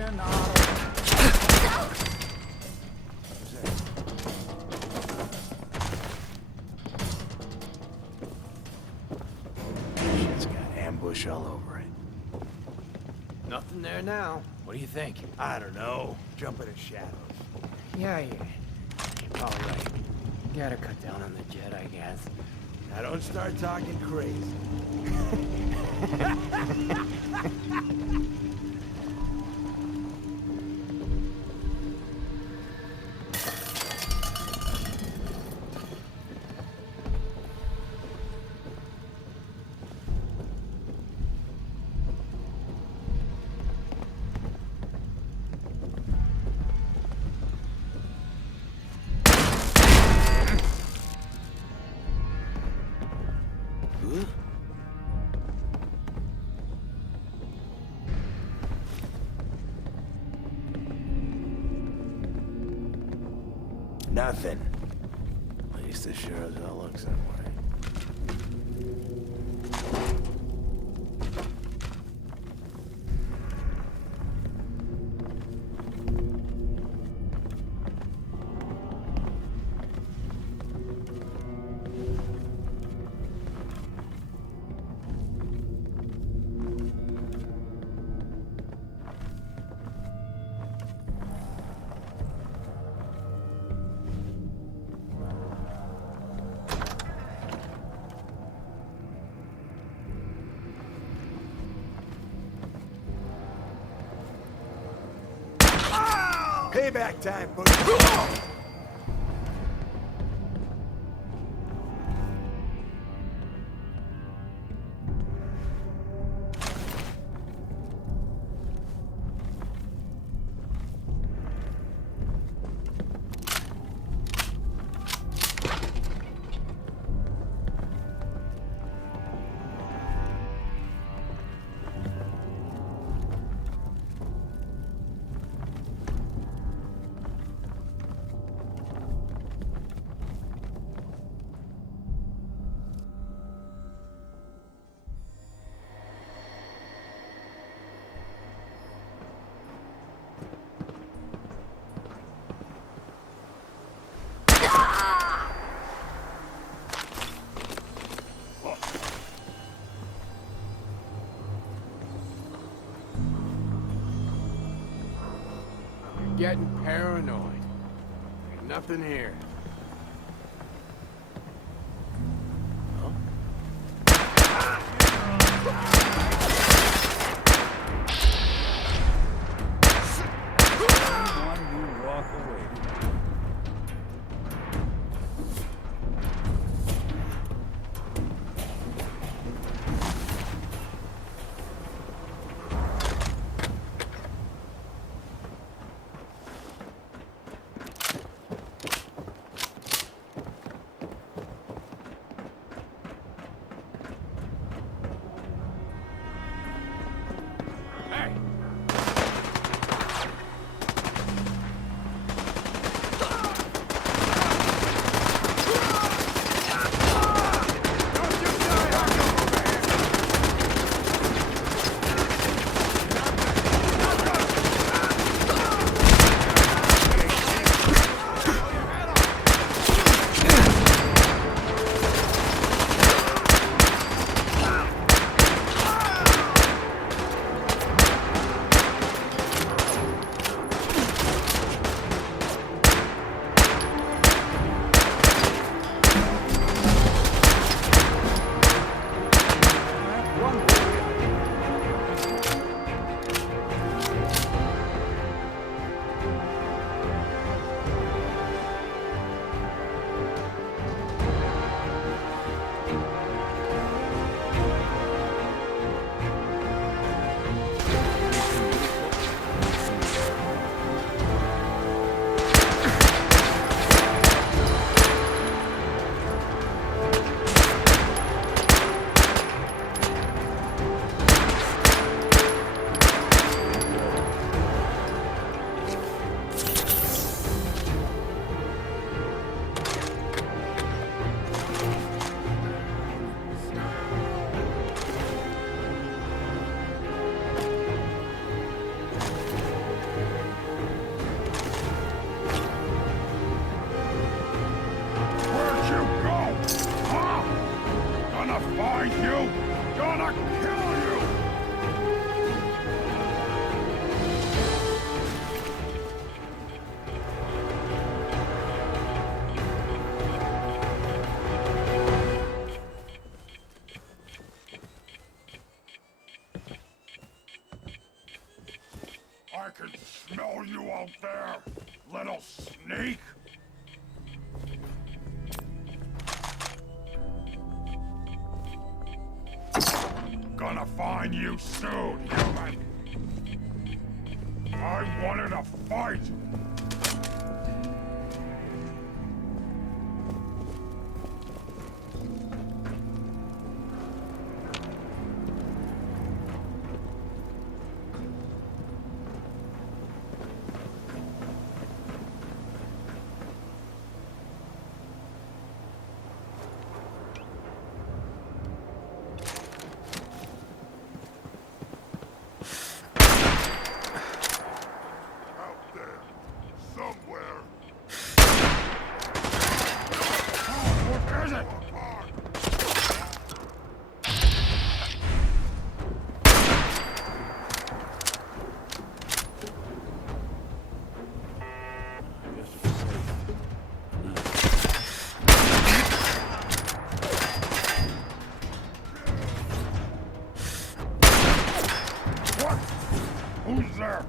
Shit's got ambush all over it. Nothing there now. What do you think? I don't know. Jump in the shadows. Yeah. You're probably right. Gotta cut down on the jet, I guess. Now don't start talking crazy. Nothing. At least it sure as hell looks that way. Payback time, buddy. Getting paranoid. Ain't nothing here. Gonna find you! Gonna kill you! I can smell you out there, little sneak! Gonna find you soon, human! I wanted a fight! Out there, somewhere. What is it? Just for safety. What? Who's there?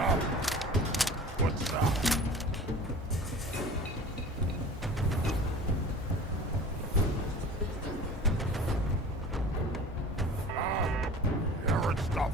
Oh. What's that? Hearing stuff.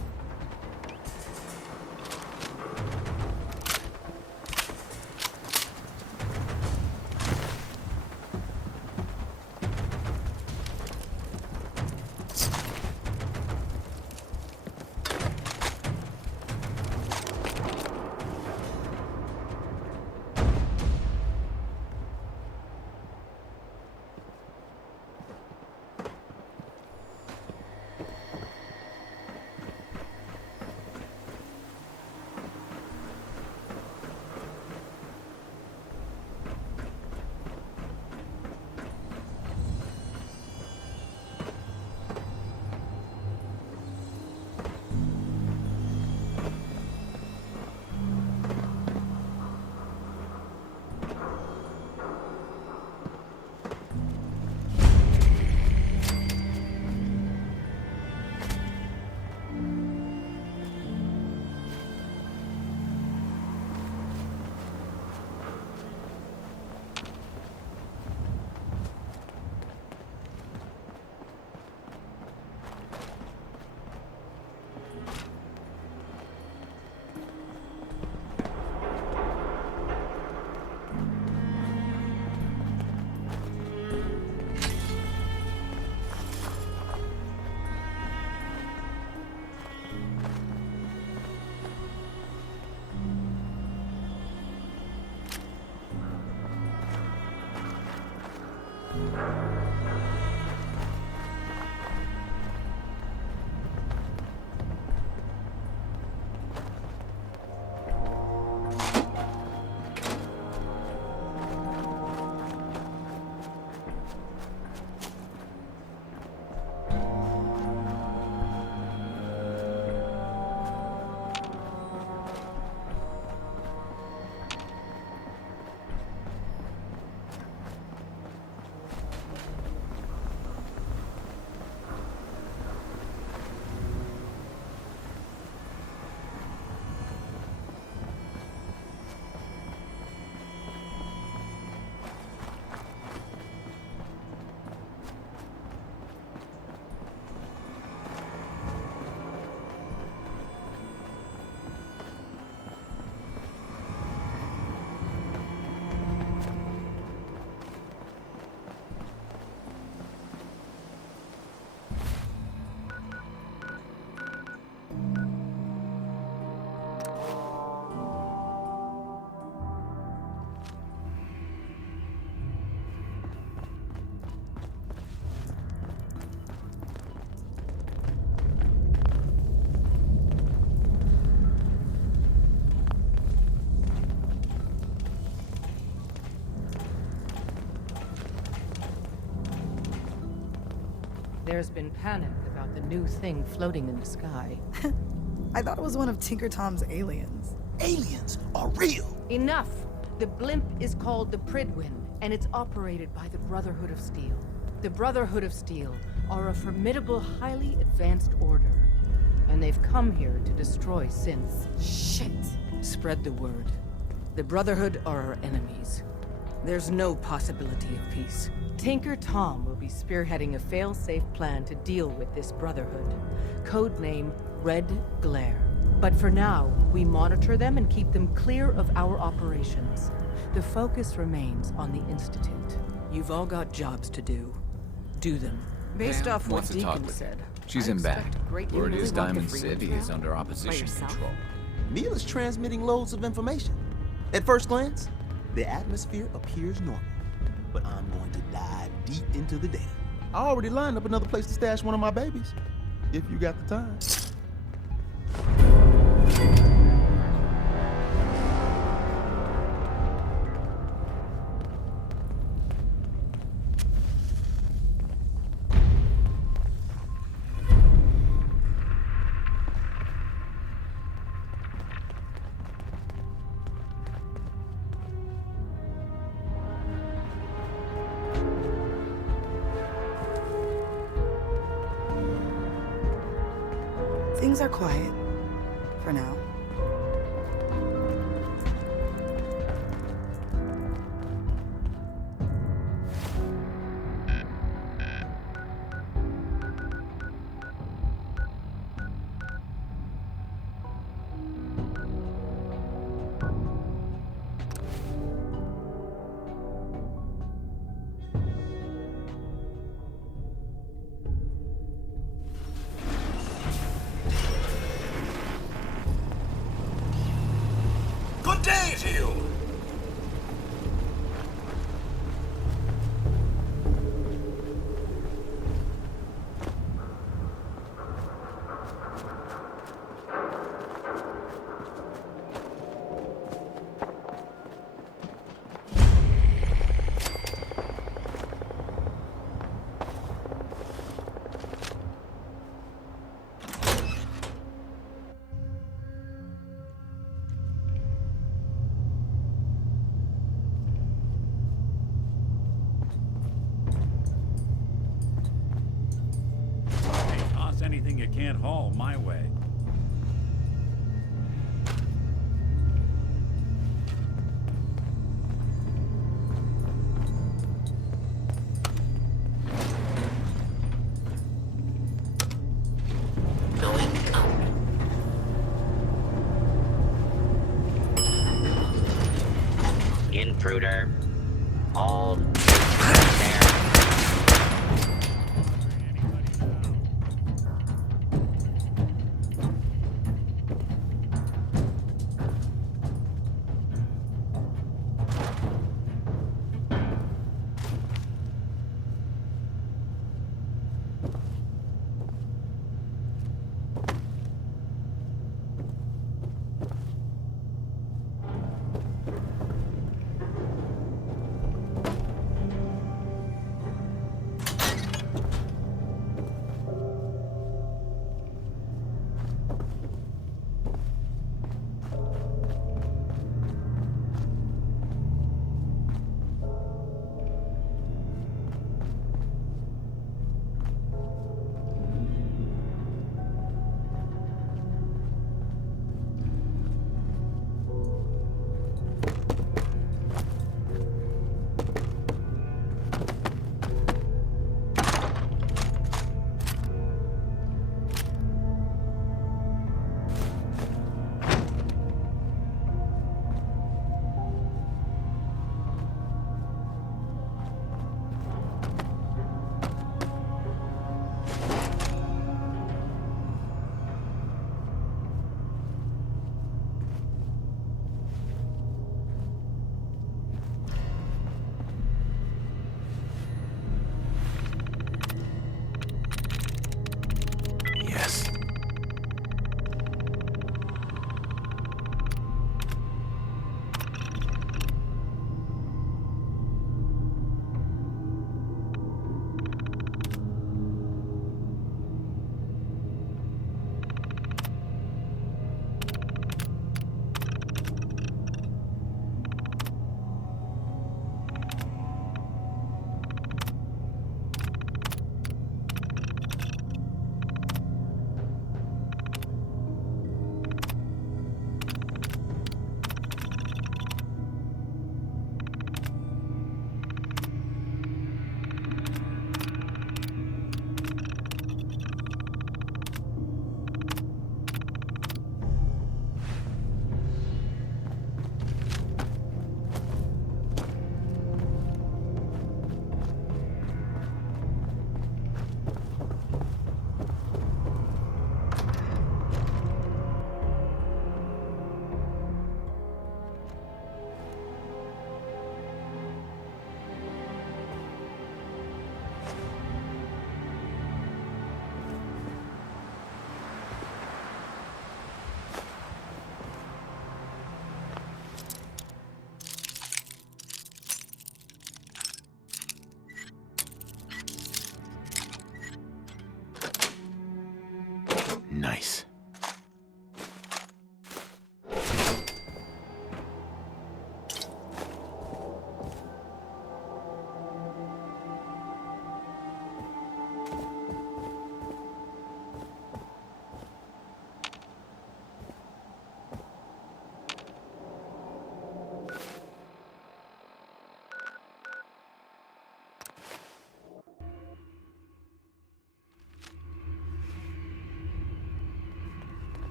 There's been panic about the new thing floating in the sky. I thought it was one of Tinker Tom's aliens. Aliens are real. Enough! The blimp is called the Pridwin, and it's operated by the Brotherhood of Steel. The Brotherhood of Steel are a formidable, highly advanced order. And they've come here to destroy synths. Shit. Spread the word. The Brotherhood are our enemies. There's no possibility of peace. Tinker Tom will be spearheading a fail-safe plan to deal with this Brotherhood. Codename Red Glare. But for now, we monitor them and keep them clear of our operations. The focus remains on the Institute. You've all got jobs to do. Do them. Based off what wants to talk Deacon with you. said. She's I in back. expect a great deal Word really is want the Diamond freedoms City now. is under opposition yourself? control. Neil is transmitting loads of information. At first glance, the atmosphere appears normal. But I'm going to dive deep into the data. I already lined up another place to stash one of my babies. If you got the time. Things are quiet. For now. Good day to you! Hey, toss anything you can't haul my way. Intruder. All there.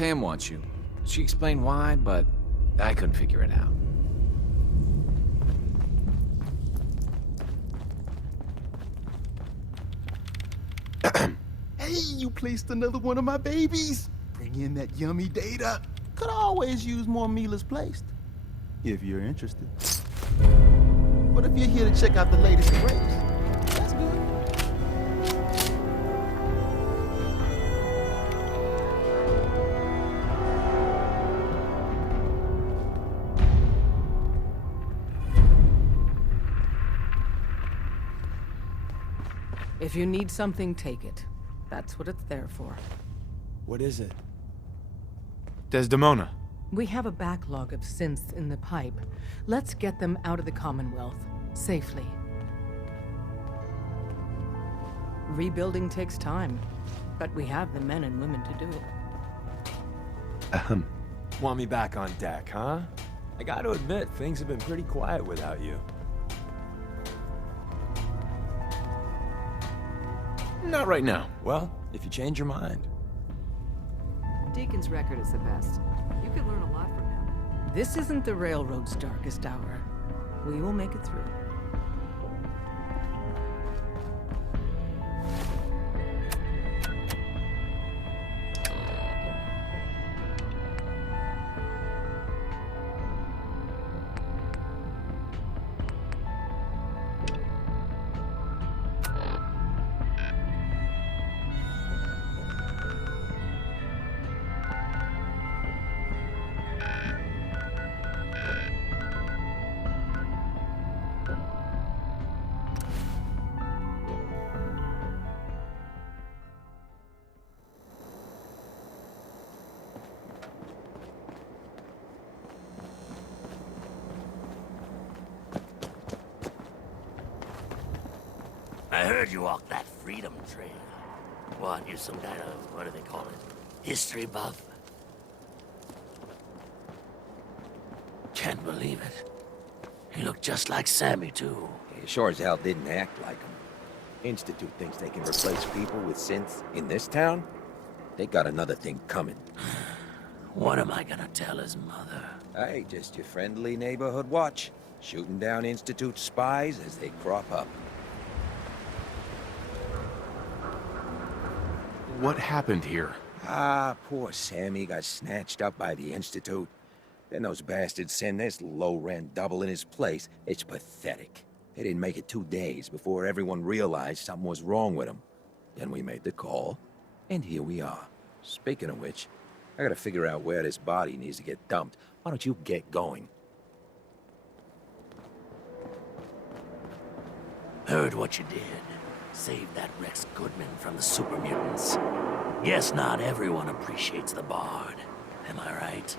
Pam wants you. She explained why, but I couldn't figure it out. Hey, you placed another one of my babies. Bring in that yummy data. Could always use more Mila's placed. If you're interested. But if you're here to check out the latest and greatest, that's good. If you need something, take it. That's what it's there for. What is it? Desdemona. We have a backlog of synths in the pipe. Let's get them out of the Commonwealth, safely. Rebuilding takes time, but we have the men and women to do it. Want me back on deck, huh? I gotta admit, things have been pretty quiet without you. Not right now. Well, if you change your mind. Deacon's record is the best. You could learn a lot from him. This isn't the Railroad's darkest hour. We will make it through. I heard you walked that freedom trail. What, you're some kind of, what do they call it? History buff? Can't believe it. He looked just like Sammy, too. He sure as hell didn't act like him. Institute thinks they can replace people with synths in this town? They got another thing coming. What am I gonna tell his mother? Hey, just your friendly neighborhood watch. Shooting down Institute spies as they crop up. What happened here? Ah, poor Sammy got snatched up by the Institute. Then those bastards send this low-rent double in his place. It's pathetic. They didn't make it 2 days before everyone realized something was wrong with him. Then we made the call, and here we are. Speaking of which, I gotta figure out where this body needs to get dumped. Why don't you get going? Heard what you did. Saved that Rex Goodman from the super mutants. Guess not everyone appreciates the Bard. Am I right?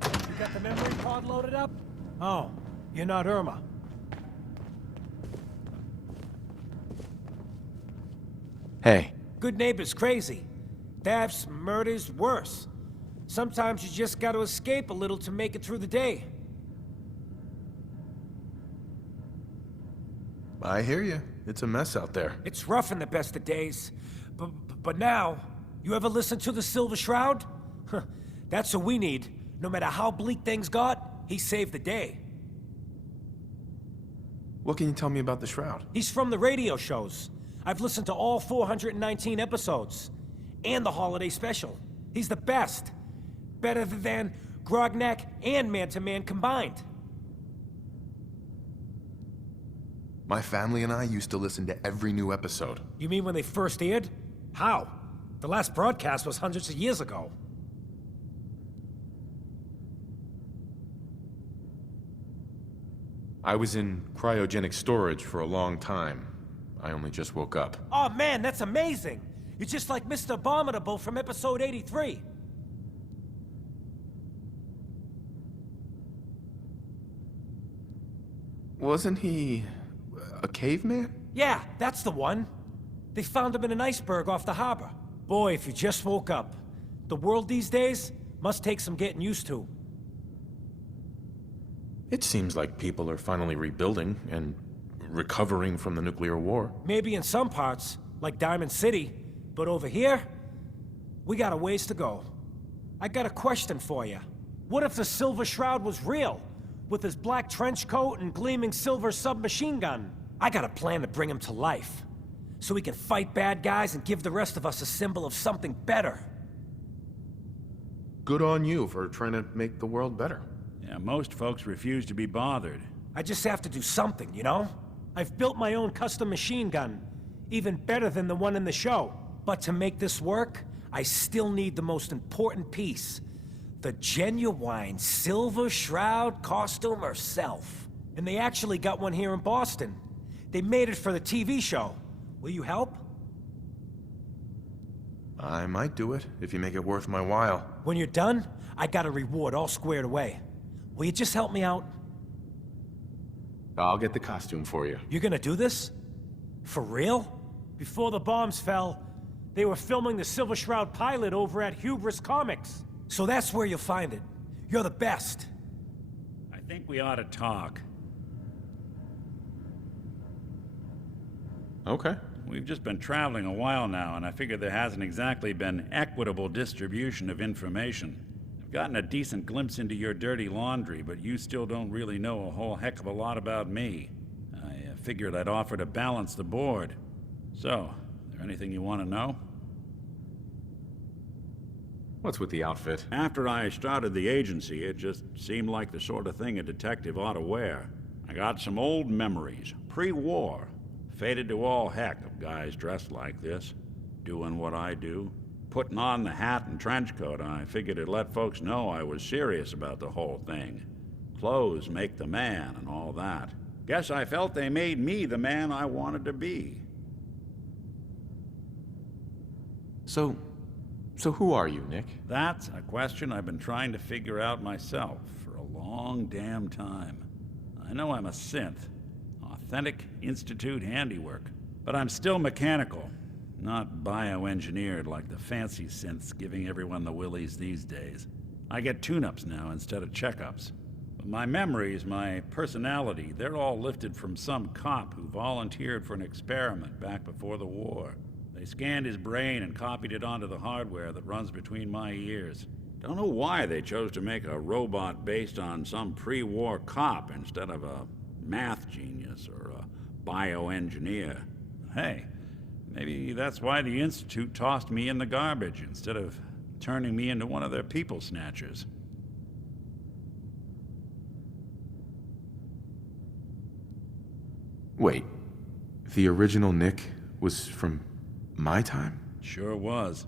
You got the memory card loaded up? Oh, you're not Irma. Hey. Good neighbor's crazy. Thefts, murders, worse. Sometimes you just gotta escape a little to make it through the day. I hear you. It's a mess out there. It's rough in the best of days. But now, you ever listen to the Silver Shroud? That's what we need. No matter how bleak things got, he saved the day. What can you tell me about the Shroud? He's from the radio shows. I've listened to all 419 episodes. And the holiday special. He's the best. Better than Grognak and Man-to-Man combined. My family and I used to listen to every new episode. You mean when they first aired? How? The last broadcast was hundreds of years ago. I was in cryogenic storage for a long time. I only just woke up. Oh man, that's amazing! You're just like Mr. Abominable from episode 83. Wasn't he a caveman? Yeah, that's the one. They found him in an iceberg off the harbor. Boy, if you just woke up. The world these days Must take some getting used to. It seems like people are finally rebuilding and recovering from the nuclear war. Maybe in some parts, like Diamond City, but over here, we got a ways to go. I got a question for you. What if the Silver Shroud was real? With his black trench coat and gleaming silver submachine gun? I got a plan to bring him to life. So he can fight bad guys and give the rest of us a symbol of something better. Good on you for trying to make the world better. Yeah, most folks refuse to be bothered. I just have to do something, you know? I've built my own custom machine gun, even better than the one in the show. But to make this work, I still need the most important piece. The genuine Silver Shroud costume herself. And they actually got one here in Boston. They made it for the TV show. Will you help? I might do it, if you make it worth my while. When you're done, I got a reward all squared away. Will you just help me out? I'll get the costume for you. You're gonna do this? For real? Before the bombs fell, they were filming the Silver Shroud pilot over at Hubris Comics. So that's where you'll find it. You're the best. I think we ought to talk. Okay. We've just been traveling a while now, and I figure there hasn't exactly been equitable distribution of information. I've gotten a decent glimpse into your dirty laundry, but you still don't really know a whole heck of a lot about me. I figured I'd offer to balance the board. So, is there anything you want to know? What's with the outfit? After I started the agency, it just seemed like the sort of thing a detective ought to wear. I got some old memories, pre-war. Faded to all heck of guys dressed like this, doing what I do. Putting on the hat and trench coat, I figured it'd let folks know I was serious about the whole thing. Clothes make the man and all that. Guess I felt they made me the man I wanted to be. So who are you, Nick? That's a question I've been trying to figure out myself for a long damn time. I know I'm a synth. Authentic Institute handiwork. But I'm still mechanical, not bioengineered like the fancy synths giving everyone the willies these days. I get tune-ups now instead of checkups. But my memories, my personality, they're all lifted from some cop who volunteered for an experiment back before the war. They scanned his brain and copied it onto the hardware that runs between my ears. Don't know why they chose to make a robot based on some pre-war cop instead of a math genius or a bioengineer. Hey, maybe that's why the Institute tossed me in the garbage instead of turning me into one of their people snatchers. Wait, the original Nick was from my time? Sure was.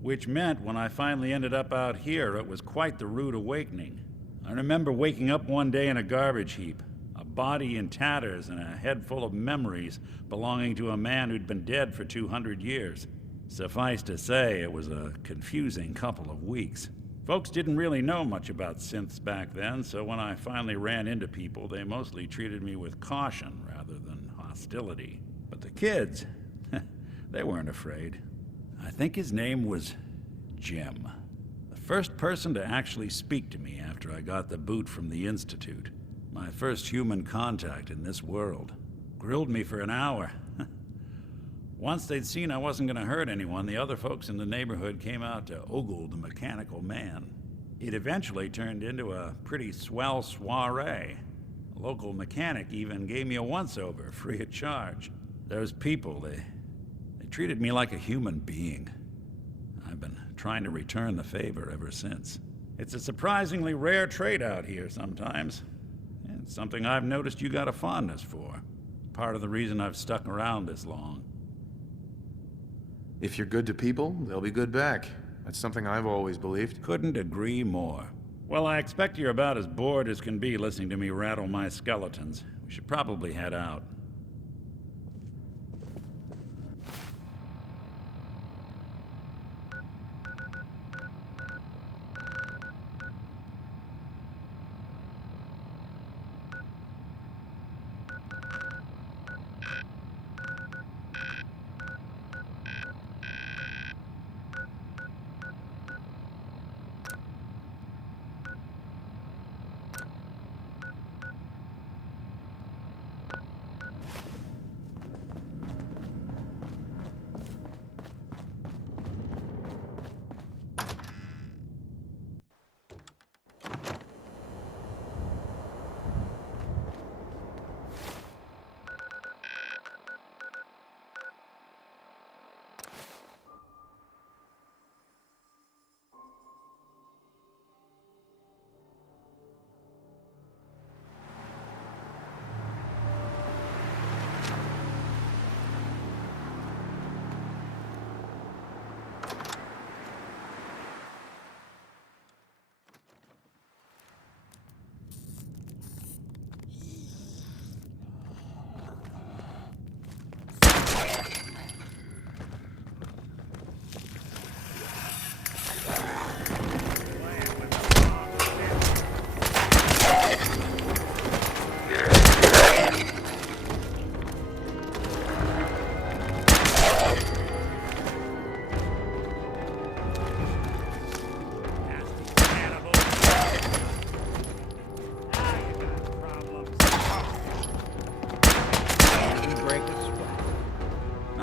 Which meant when I finally ended up out here, it was quite the rude awakening. I remember waking up one day in a garbage heap. A body in tatters and a head full of memories belonging to a man who'd been dead for 200 years. Suffice to say, it was a confusing couple of weeks. Folks didn't really know much about synths back then, so when I finally ran into people, they mostly treated me with caution rather than hostility. But the kids, they weren't afraid. I think his name was Jim. The first person to actually speak to me after I got the boot from the Institute. My first human contact in this world. Grilled me for an hour. Once they'd seen I wasn't gonna hurt anyone, the other folks in the neighborhood came out to ogle the mechanical man. It eventually turned into a pretty swell soiree. A local mechanic even gave me a once-over, free of charge. Those people, they treated me like a human being. I've been trying to return the favor ever since. It's a surprisingly rare trait out here sometimes. It's something I've noticed you got a fondness for. Part of the reason I've stuck around this long. If you're good to people, they'll be good back. That's something I've always believed. Couldn't agree more. Well, I expect you're about as bored as can be listening to me rattle my skeletons. We should probably head out.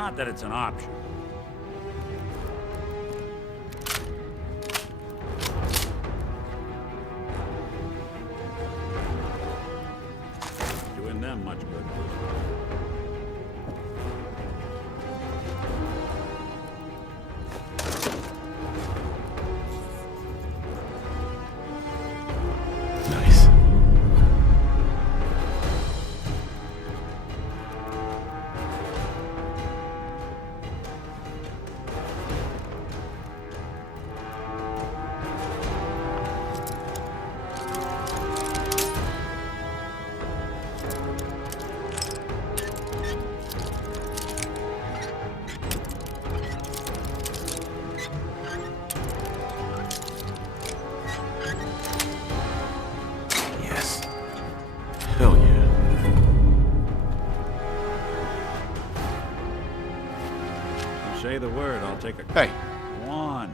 Not that it's an option. Doing them much good. Nice. Yes. Hell yeah. You say the word, I'll take a... Hey. One.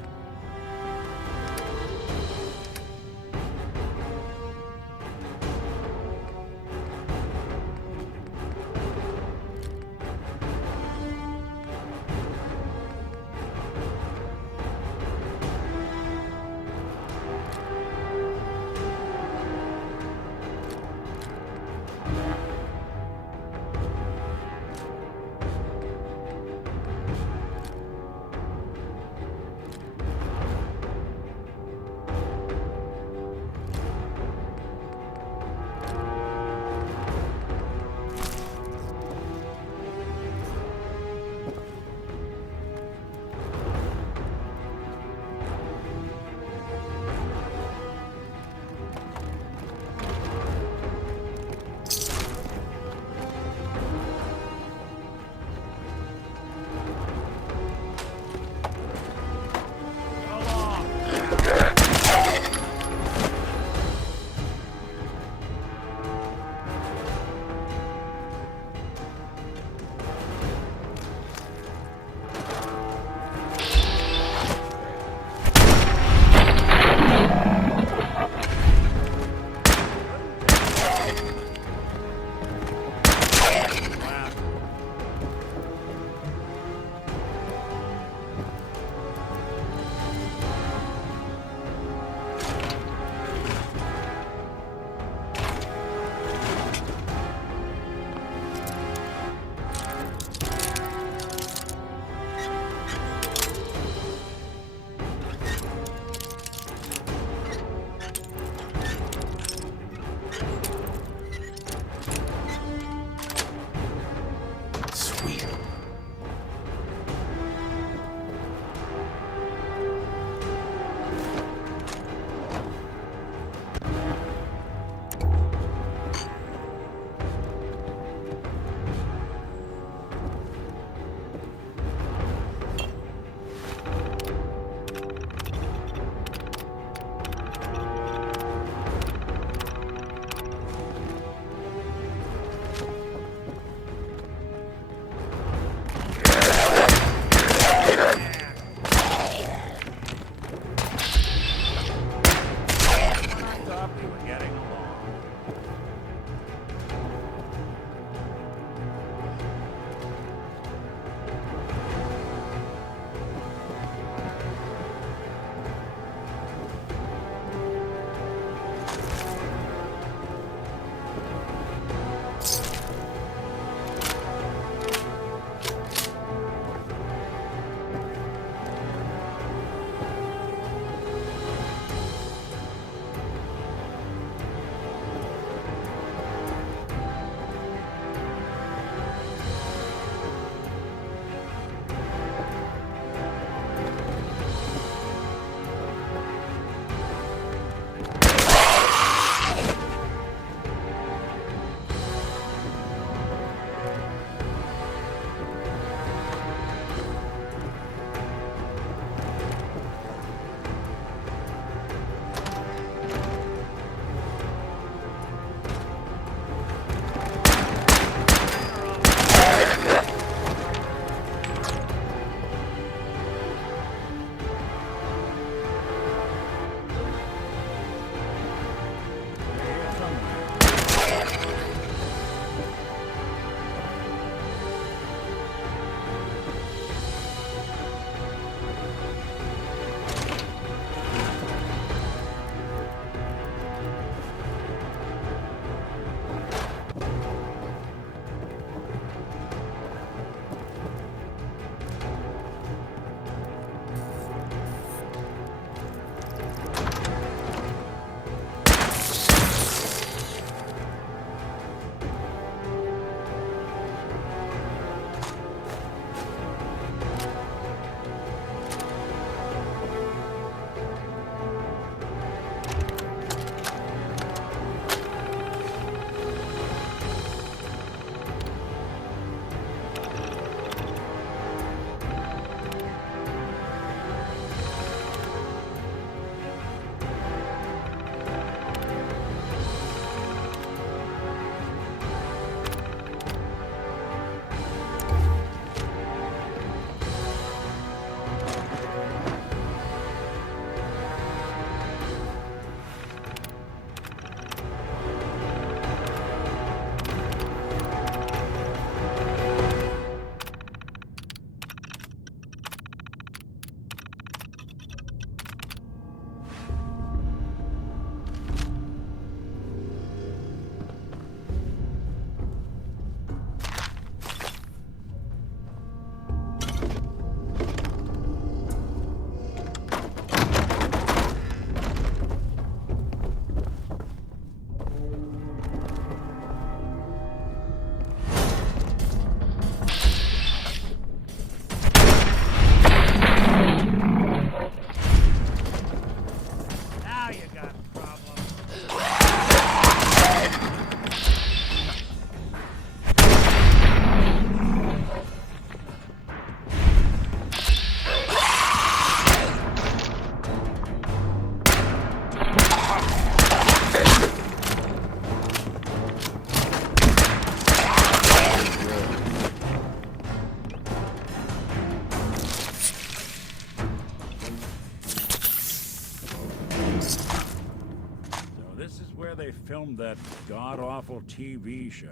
this is where they filmed that god-awful TV show.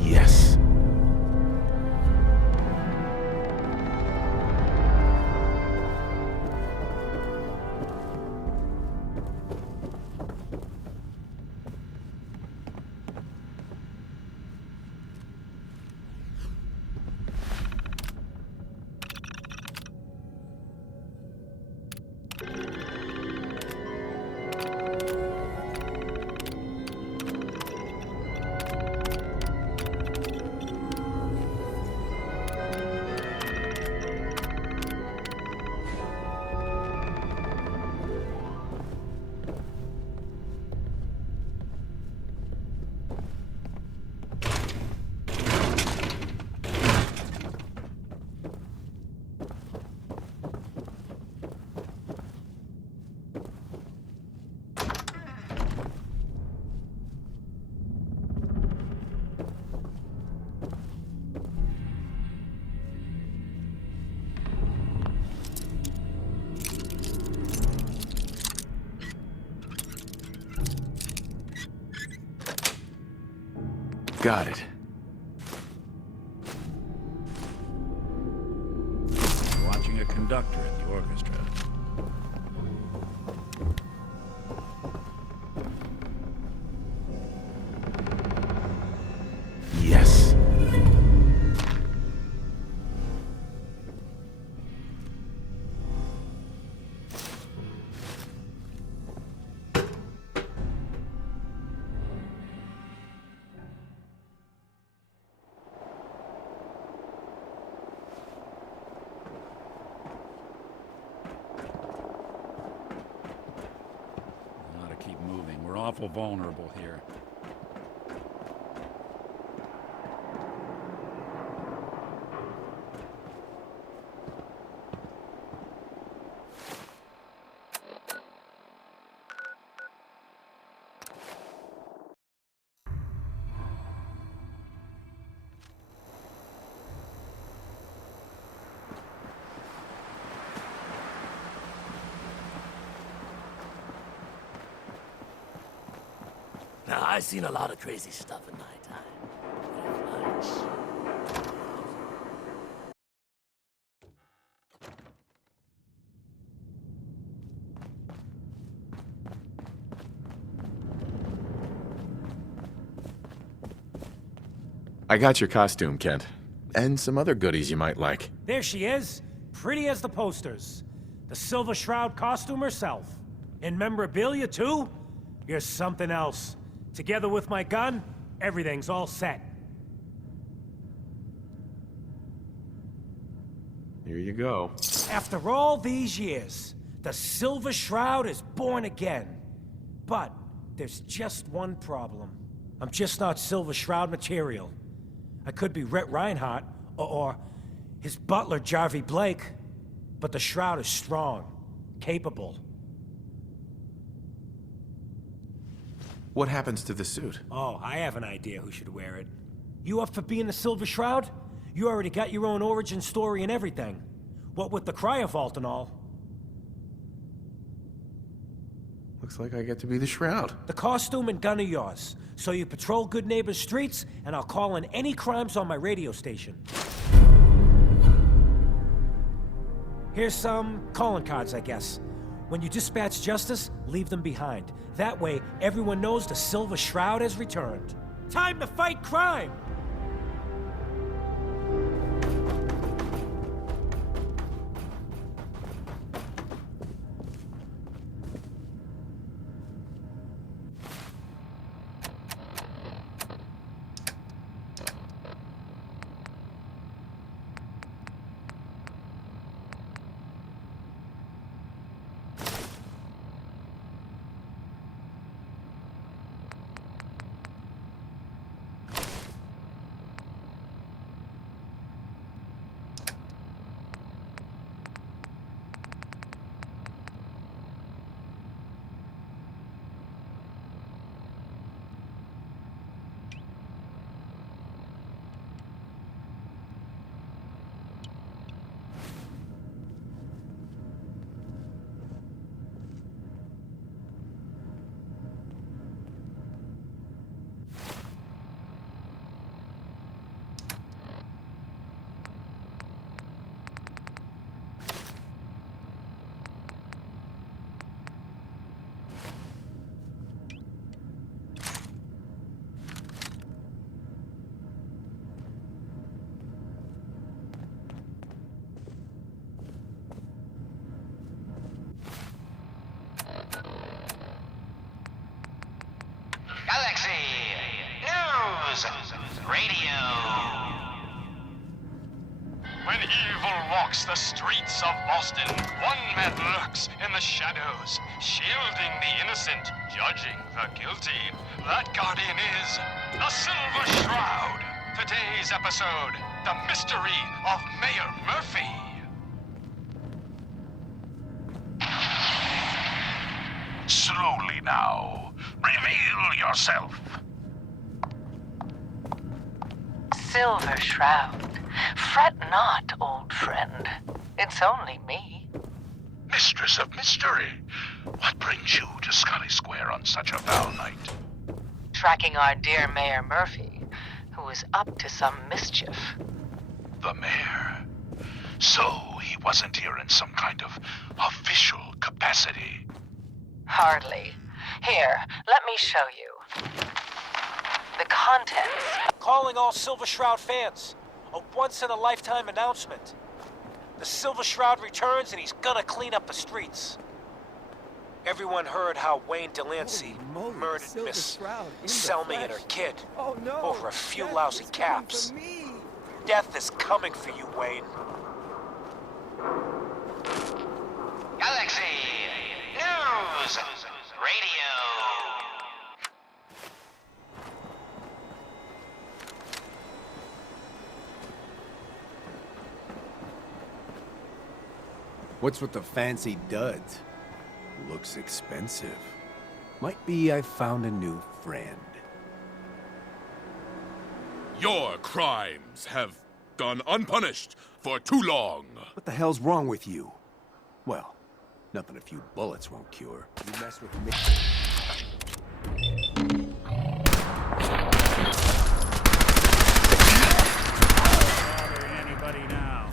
Yes. Got it. Watching a conductor at the orchestra. Yes. Keep moving. We're awful vulnerable here. Now, I've seen a lot of crazy stuff in my time. Nice. I got your costume, Kent. And some other goodies you might like. There she is, pretty as the posters. The Silver Shroud costume herself. And memorabilia, too? You're something else. Together with my gun, everything's all set. Here you go. After all these years, the Silver Shroud is born again. But there's just one problem. I'm just not Silver Shroud material. I could be Rhett Reinhardt, or his butler, Jarvie Blake. But the Shroud is strong, capable. What happens to the suit? Oh, I have an idea who should wear it. You up for being the Silver Shroud? You already got your own origin story and everything. What with the cryovault and all. Looks like I get to be the Shroud. The costume and gun are yours. So you patrol Good Neighbor's streets, and I'll call in any crimes on my radio station. Here's some calling cards, I guess. When you dispatch justice, leave them behind. That way, everyone knows the Silver Shroud has returned. Time to fight crime! Galaxy News Radio. When evil walks the streets of Boston, one man lurks in the shadows, shielding the innocent, judging the guilty. That guardian is the Silver Shroud. Today's episode, the mystery of Mayor Murphy. Slowly now. Reveal yourself. Silver Shroud. Fret not, old friend. It's only me. Mistress of Mystery. What brings you to Scully Square on such a foul night? Tracking our dear Mayor Murphy, who is up to some mischief. The mayor. So he wasn't here in some kind of official capacity. Hardly. Here, let me show you. The contents. Calling all Silver Shroud fans. A once-in-a-lifetime announcement. The Silver Shroud returns and he's gonna clean up the streets. Everyone heard how Wayne Delancey murdered Miss Selmy and her kid over a few lousy caps. Death is coming for you, Wayne. Galaxy News Radio. What's with the fancy duds? Looks expensive. Might be I found a new friend. Your crimes have gone unpunished for too long. What the hell's wrong with you? Well, nothing a few bullets won't cure. You mess with me. Anybody now?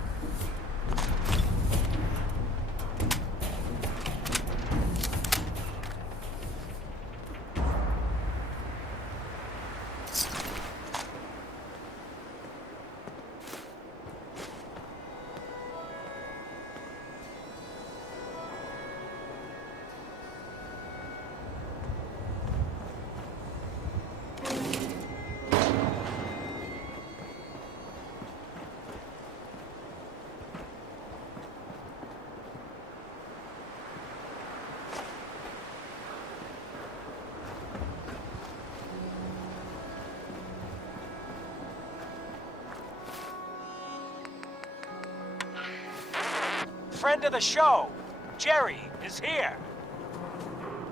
Friend of the show, Jerry, is here.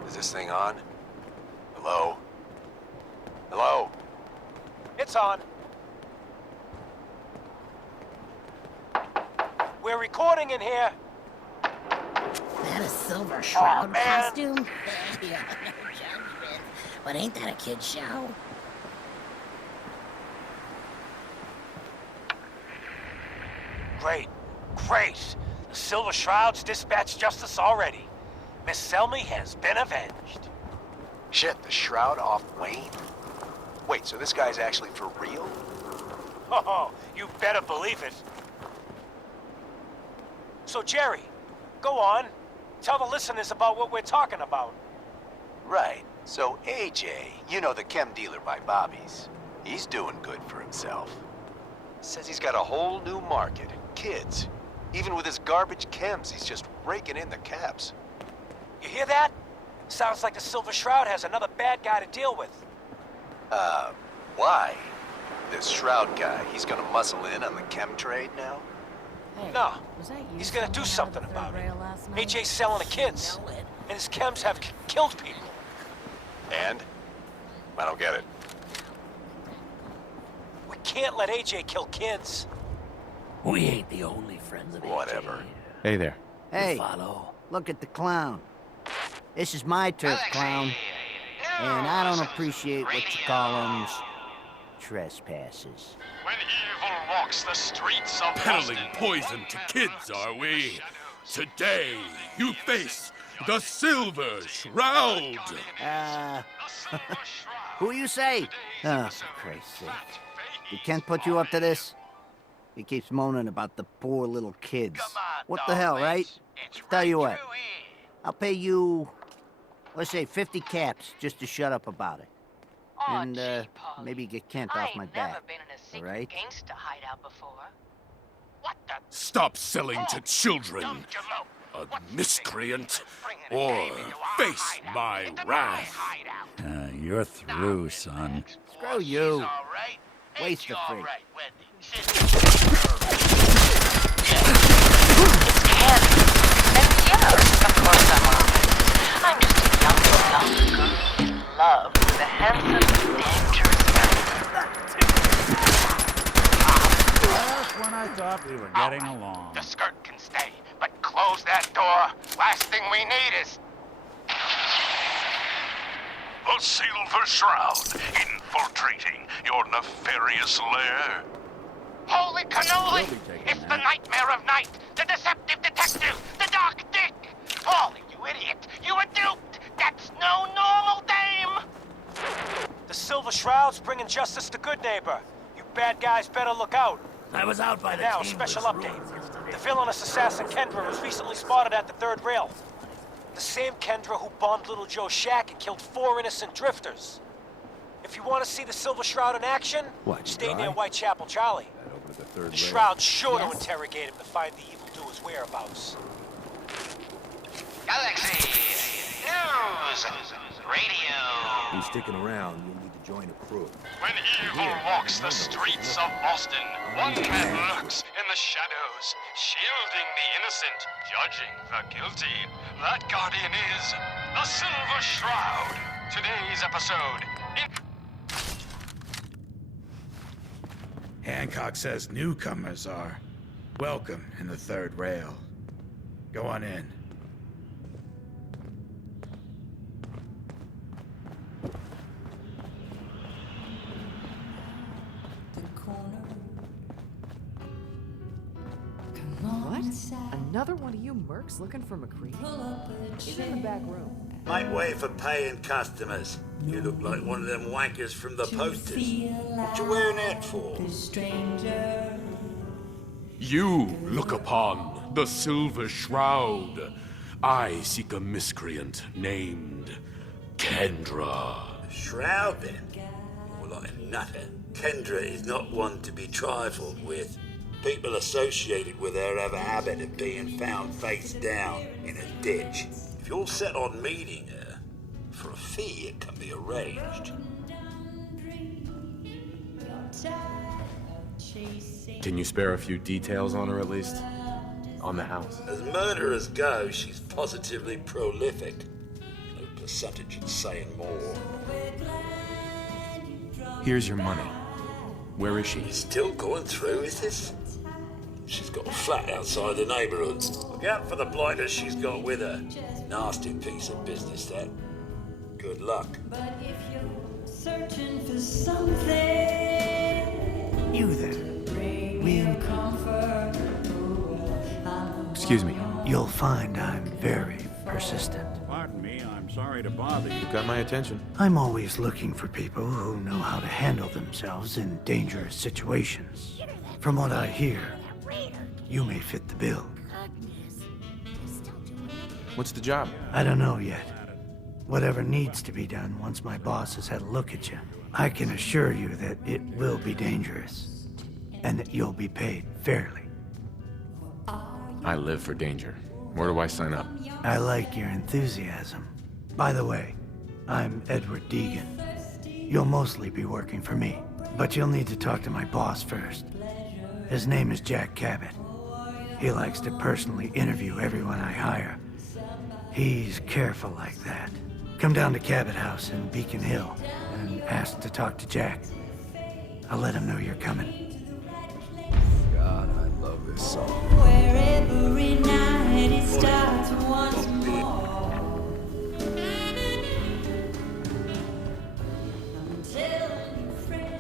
Is this thing on? Hello? Hello? It's on. We're recording in here. That a Silver Shroud costume? Yeah, no judgment. But ain't that a kid's show? Great, great. The Silver Shroud's dispatched justice already. Miss Selmy has been avenged. Shit, the Shroud off Wayne? Wait, so this guy's actually for real? Oh, you better believe it. So, Jerry, go on. Tell the listeners about what we're talking about. Right. So AJ, you know, the chem dealer by Bobby's, he's doing good for himself. Says he's got a whole new market. Kids. Even with his garbage chems, he's just raking in the caps. You hear that? Sounds like the Silver Shroud has another bad guy to deal with. Why? This Shroud guy, he's gonna muscle in on the chem trade now? Hey, No, was that you he's gonna do something something out of the about third it. rail last night? AJ's selling the kids, You know it. and his chems have killed people. And? I don't get it. We can't let AJ kill kids. We ain't the only friends of Whatever. Hey there. Hey, Follow. look at the clown. This is my turf, clown. And I don't appreciate what you call them trespassers. When evil walks the streets of Peddling Boston, poison to kids, are we? Today, you face the Silver Shroud. Who you say? Oh, for Christ's sake. We can't put you up to this? He keeps moaning about the poor little kids. What the hell, right? Tell you what. I'll pay you, let's say 50 caps just to shut up about it. And, maybe get Kent off my back. All right? Gangsta hideout before. Stop selling to children, a miscreant, or face my wrath. You're through, son. Screw you. Waste of free. Of course I'm wrong. I'm just a young photographer in love with a handsome, dangerous man. Just when I thought we were getting along. The skirt can stay, but close that door. Last thing we need is... The Silver Shroud, infiltrating your nefarious lair. Holy cannoli! It's the nightmare of night, the deceptive detective, the dark dick! Paulie, you idiot! You were duped! That's no normal dame! The Silver Shroud's bringing justice to Good Neighbor. You bad guys better look out. I was out by the Now, Chamber's special update. ruins The villainous assassin Kendra was recently spotted at the third rail. The same Kendra who bombed Little Joe's shack and killed 4 innocent drifters. If you want to see the Silver Shroud in action, What, stay dry? near Whitechapel Charlie. Head over to the third The rail. Shroud's sure to interrogate him to find the evildoer's whereabouts. Galaxy News Radio. Who's sticking around, you'll need to join a crew. When evil walks the streets of Boston, one man lurks in the shadows, shielding the innocent, judging the guilty. That guardian is the Silver Shroud. Today's episode. Hancock says newcomers are welcome in the third rail. Go on in. What? Another one of you mercs looking for McCree? He's in the back room. Make way for paying customers. You look like one of them wankers from the posters. What you wearing that for? You look upon the Silver Shroud. I seek a miscreant named Kendra. Shroud, then? More like a nutter. Kendra is not one to be trifled with. People associated with her have a habit of being found face down in a ditch. If you're set on meeting her, for a fee it can be arranged. Can you spare a few details on her at least? On the house? As murderers go, she's positively prolific. No percentage in saying more. Here's your money. Where is she? Still going through, is this? She's got a flat outside the neighborhood. Look out for the blighters she's got with her. Nasty piece of business, that. Good luck. But if you're searching for something, You there. We... Excuse me. You'll find I'm very persistent. Pardon me, I'm sorry to bother you. You've got my attention. I'm always looking for people who know how to handle themselves in dangerous situations. From what I hear, you may fit the bill. What's the job? I don't know yet. Whatever needs to be done once my boss has had a look at you. I can assure you that it will be dangerous, and that you'll be paid fairly. I live for danger. Where do I sign up? I like your enthusiasm. By the way, I'm Edward Deegan. You'll mostly be working for me, but you'll need to talk to my boss first. His name is Jack Cabot. He likes to personally interview everyone I hire. He's careful like that. Come down to Cabot House in Beacon Hill and ask to talk to Jack. I'll let him know you're coming. God, I love this song. where every night it starts once more. I'm telling you, friend.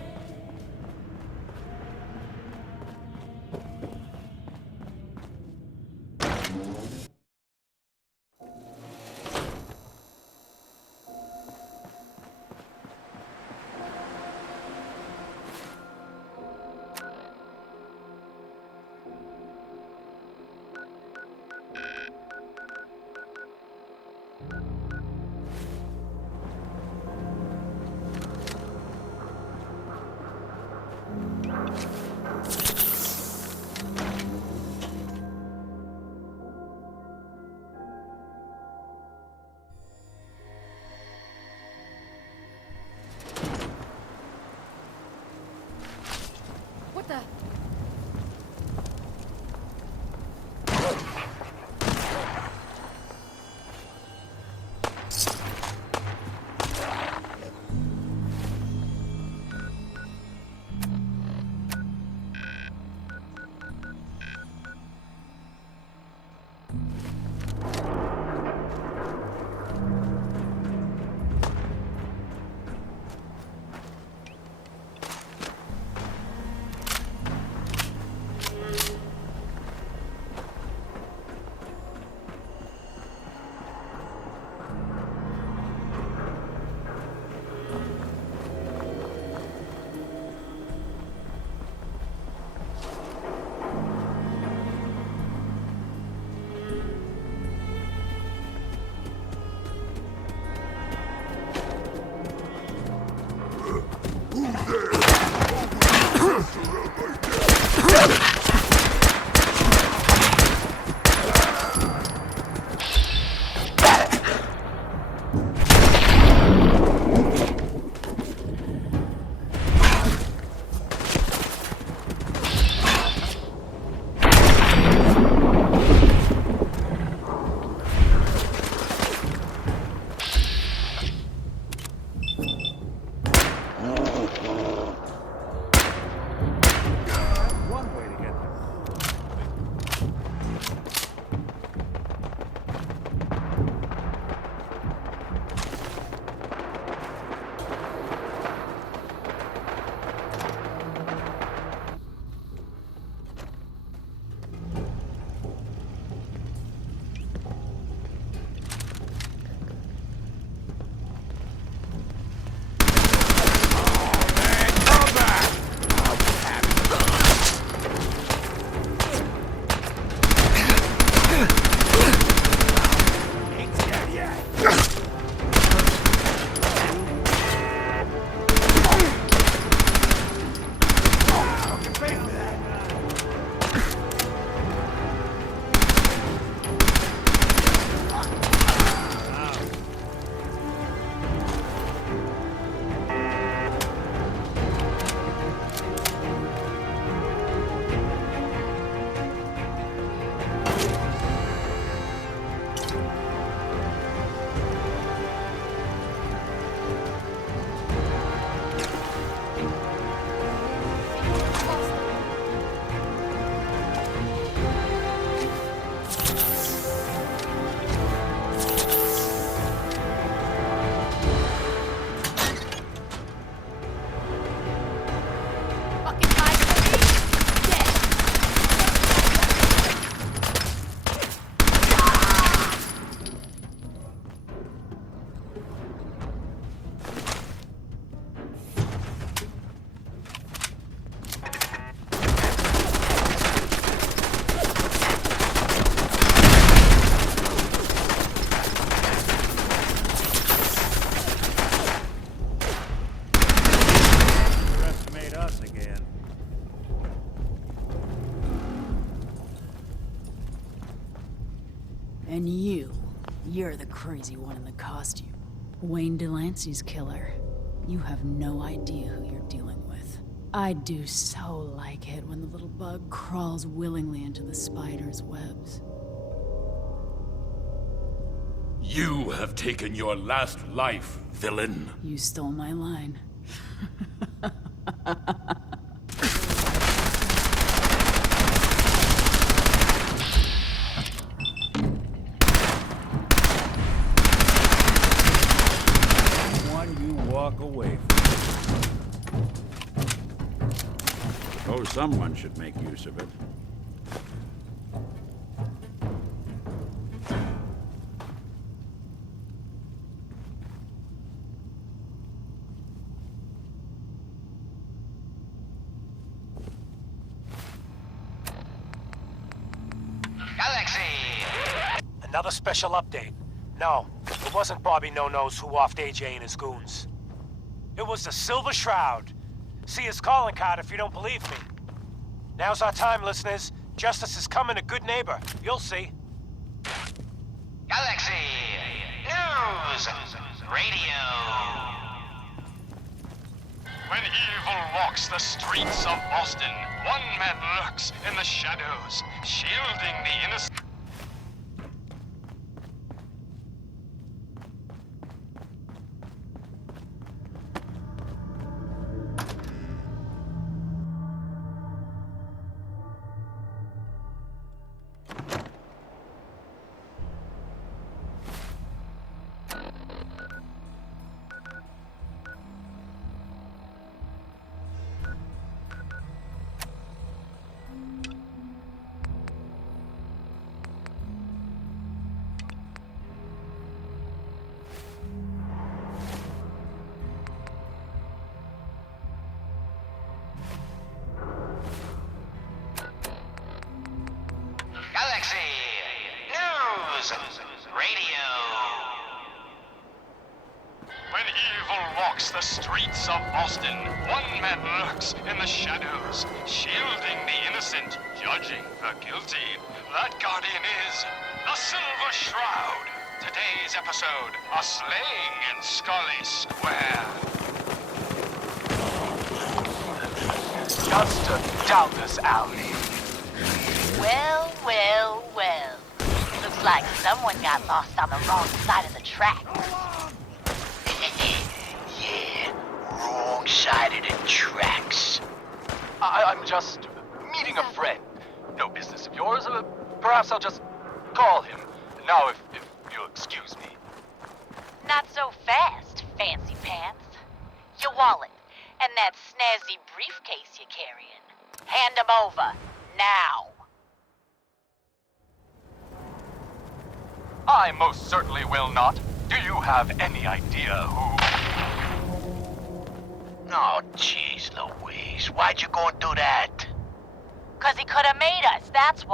And you're the crazy one in the costume. Wayne Delancey's killer. You have no idea who you're dealing with. I do so like it when the little bug crawls willingly into the spider's webs. You have taken your last life, villain. You stole my line. Walk away from it. Oh, someone should make use of it. Galaxy! Another special update. No, it wasn't Bobby No-Nos who offed AJ and his goons. It was the Silver Shroud. See his calling card if you don't believe me. Now's our time, listeners. Justice is coming, a good neighbor. You'll see. Galaxy! News! Radio! When evil walks the streets of Boston, one man lurks in the shadows, shielding the innocent. Galaxy! News! Radio! When evil walks the streets of Boston, one man lurks in the shadows, shielding the innocent, judging the guilty. That guardian is the Silver Shroud. Today's episode, a slaying in Scully Square. Just a doubtless alley. Well, well, well. Looks like someone got lost on the wrong side of the track. Yeah, wrong side of the tracks. I'm just meeting a friend. No business of yours. Perhaps I'll just call him. Now, if you'll excuse me. Not so fast, fancy pants. Your wallet and that snazzy briefcase you're carrying. Hand them over, now. I most certainly will not. Do you have any idea who... Oh, jeez Louise, why'd you go and do that? 'Cause he could have made us, that's why.